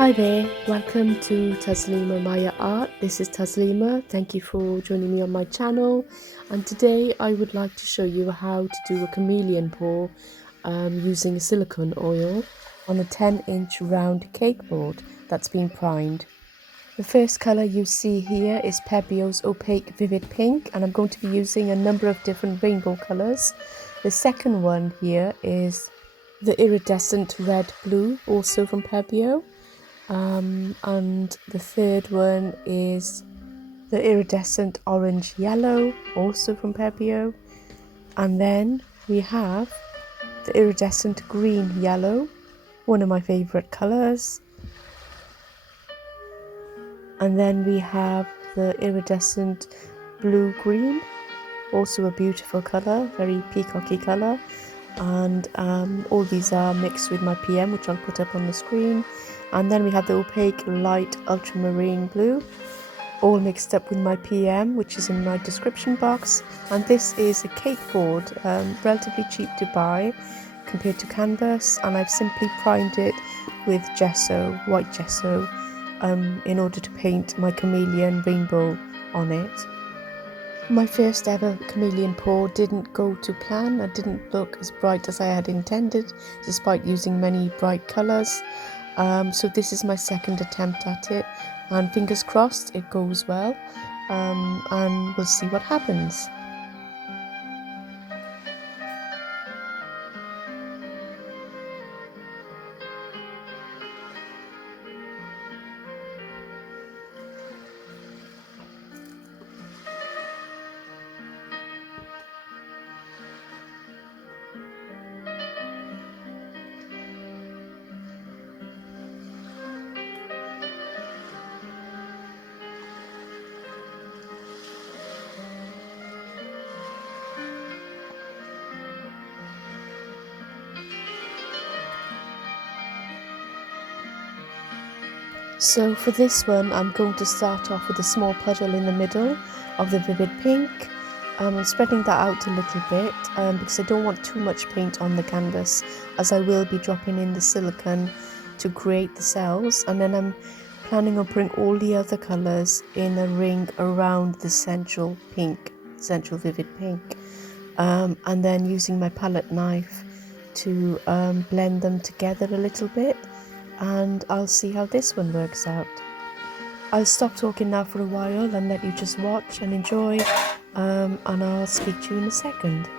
Hi there, welcome to Taslima Maya Art. This is Taslima. Thank you for joining me on my channel. And today I would like to show you how to do a chameleon pour using silicone oil on a 10-inch round cake board that's been primed. The first colour you see here is Pebeo's Opaque Vivid Pink, and I'm going to be using a number of different rainbow colours. The second one here is the Iridescent Red Blue, also from Pebeo. And the third one is the Iridescent Orange Yellow, also from Pebeo. And then we have the Iridescent Green Yellow, one of my favourite colours. And then we have the Iridescent Blue Green, also a beautiful colour, very peacocky colour. And all these are mixed with my PM, which I'll put up on the screen. And then we have the Opaque Light Ultramarine Blue, all mixed up with my PM, which is in my description box. And this is a cake board, relatively cheap to buy compared to canvas, and I've simply primed it with gesso, white gesso, in order to paint my chameleon rainbow on it. My first ever chameleon pour didn't go to plan. It didn't look as bright as I had intended, despite using many bright colours. So this is my second attempt at it, and fingers crossed it goes well, and we'll see what happens. So for this one, I'm going to start off with a small puddle in the middle of the vivid pink. I'm spreading that out a little bit because I don't want too much paint on the canvas, as I will be dropping in the silicone to create the cells. And then I'm planning on putting all the other colours in a ring around the central vivid pink. And then using my palette knife to blend them together a little bit. And I'll see how this one works out. I'll stop talking now for a while and let you just watch and enjoy, and I'll speak to you in a second.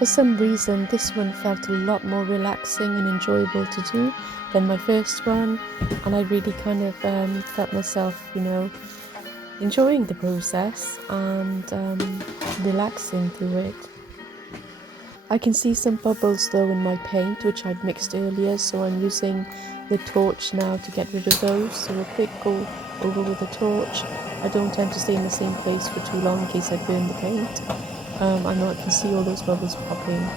For some reason this one felt a lot more relaxing and enjoyable to do than my first one, and I really kind of felt myself, enjoying the process and relaxing through it. I can see some bubbles though in my paint which I'd mixed earlier, so I'm using the torch now to get rid of those. So a quick go over with the torch. I don't tend to stay in the same place for too long in case I burn the paint. I know I can see all those bubbles popping.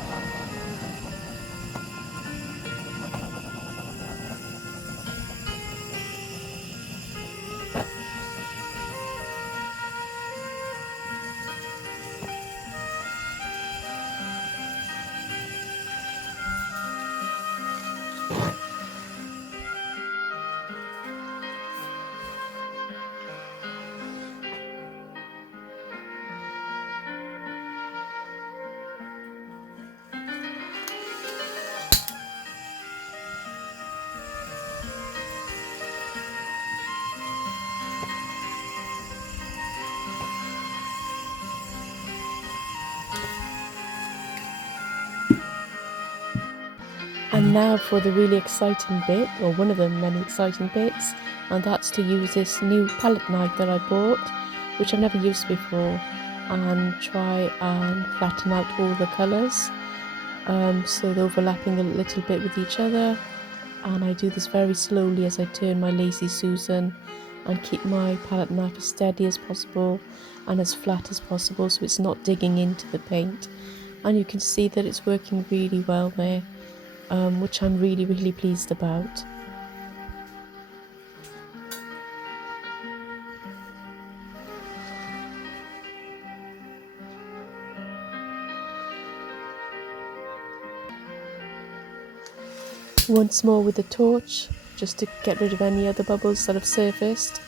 And now for the really exciting bit, or one of the many exciting bits, and that's to use this new palette knife that I bought, which I've never used before, and try and flatten out all the colours, so they're overlapping a little bit with each other. And I do this very slowly as I turn my Lazy Susan and keep my palette knife as steady as possible and as flat as possible so it's not digging into the paint. And you can see that it's working really well there. Which I'm really pleased about. Once more with the torch, just to get rid of any other bubbles that have surfaced.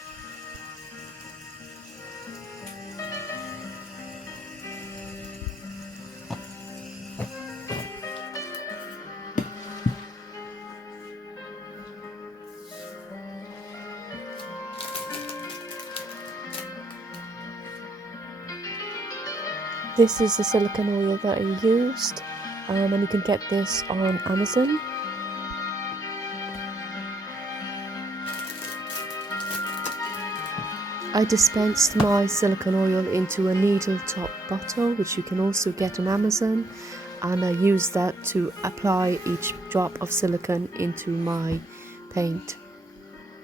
This is the silicone oil that I used, and you can get this on Amazon. I dispensed my silicone oil into a needle top bottle, which you can also get on Amazon, and I used that to apply each drop of silicone into my paint.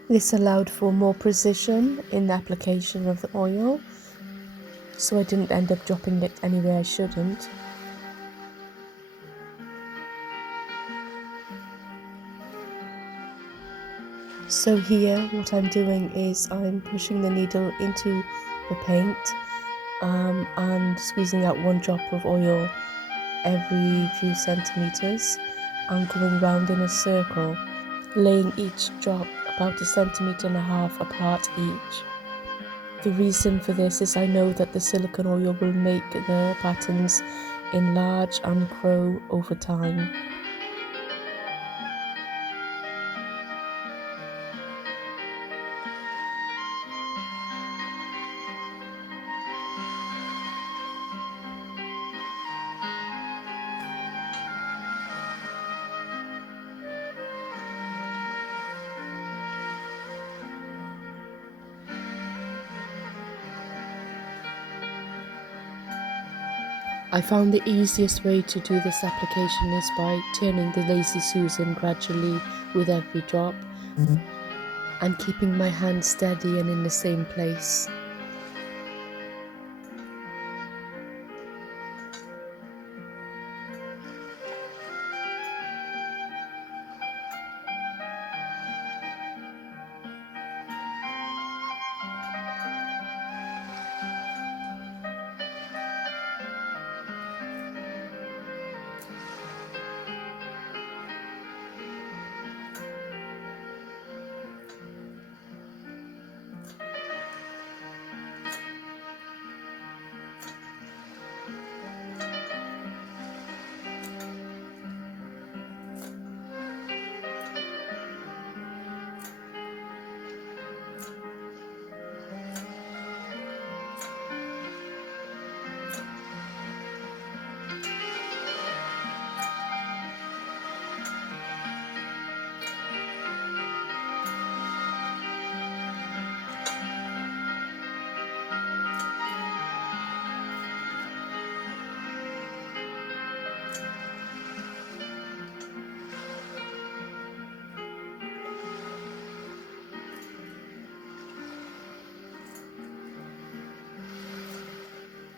This allowed for more precision in the application of the oil, so I didn't end up dropping it anywhere I shouldn't. So here what I'm doing is I'm pushing the needle into the paint and squeezing out one drop of oil every few centimeters and going round in a circle, laying each drop about 1.5 centimeters apart each. The reason for this is I know that the silicone oil will make the patterns enlarge and grow over time. I found the easiest way to do this application is by turning the Lazy Susan gradually with every drop and keeping my hand steady and in the same place.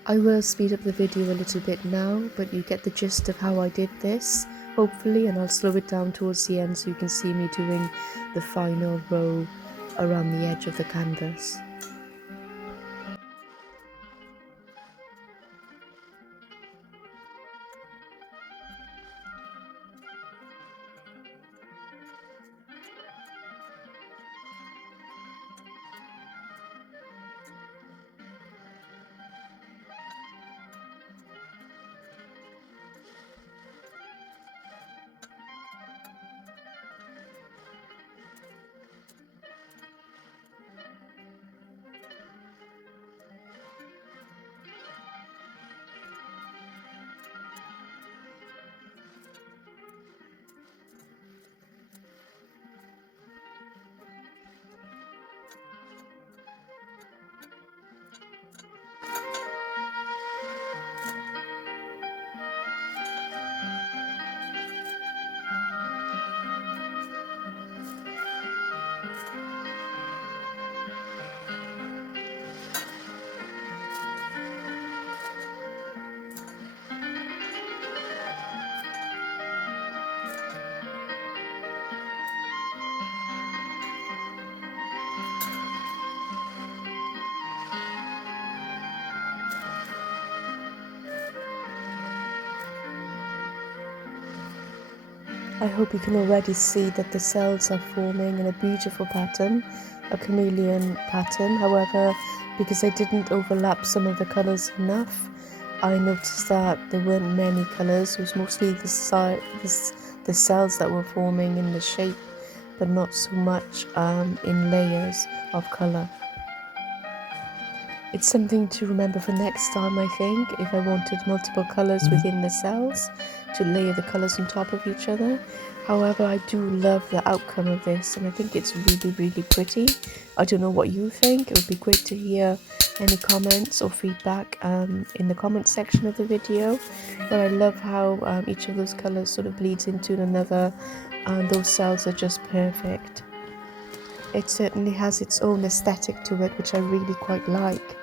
I will speed up the video a little bit now, but you get the gist of how I did this, hopefully, and I'll slow it down towards the end so you can see me doing the final row around the edge of the canvas. I hope you can already see that the cells are forming in a beautiful pattern, a chameleon pattern. However, because I didn't overlap some of the colours enough, I noticed that there weren't many colours. It was mostly the cells that were forming in the shape, but not so much in layers of colour. It's something to remember for next time, I think, if I wanted multiple colours within the cells, to layer the colours on top of each other. However, I do love the outcome of this, and I think it's really, really pretty. I don't know what you think. It would be great to hear any comments or feedback in the comment section of the video. But I love how each of those colours sort of bleeds into another, and those cells are just perfect. It certainly has its own aesthetic to it, which I really quite like.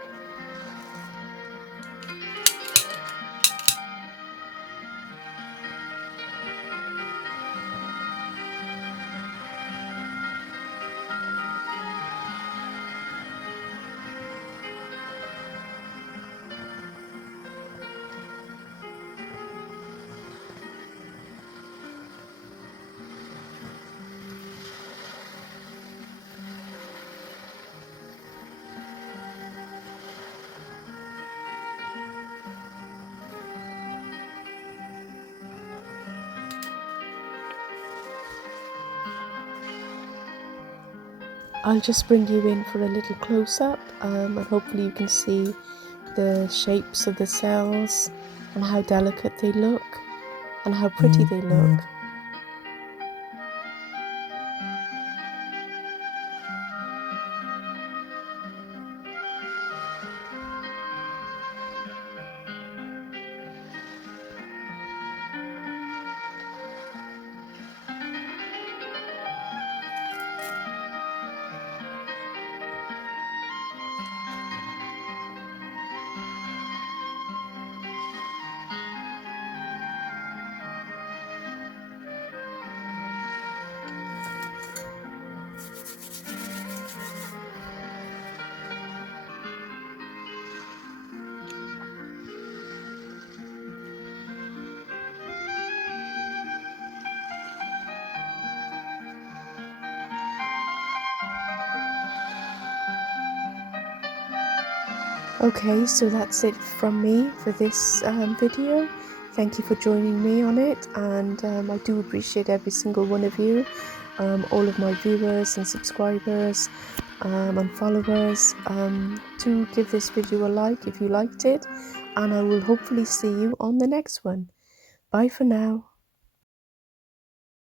I'll just bring you in for a little close-up and hopefully you can see the shapes of the cells and how delicate they look and how pretty they look. Okay, so that's it from me for this video. Thank you for joining me on it, and I do appreciate every single one of you, all of my viewers and subscribers and followers, to give this video a like if you liked it, and I will hopefully see you on the next one. Bye for now.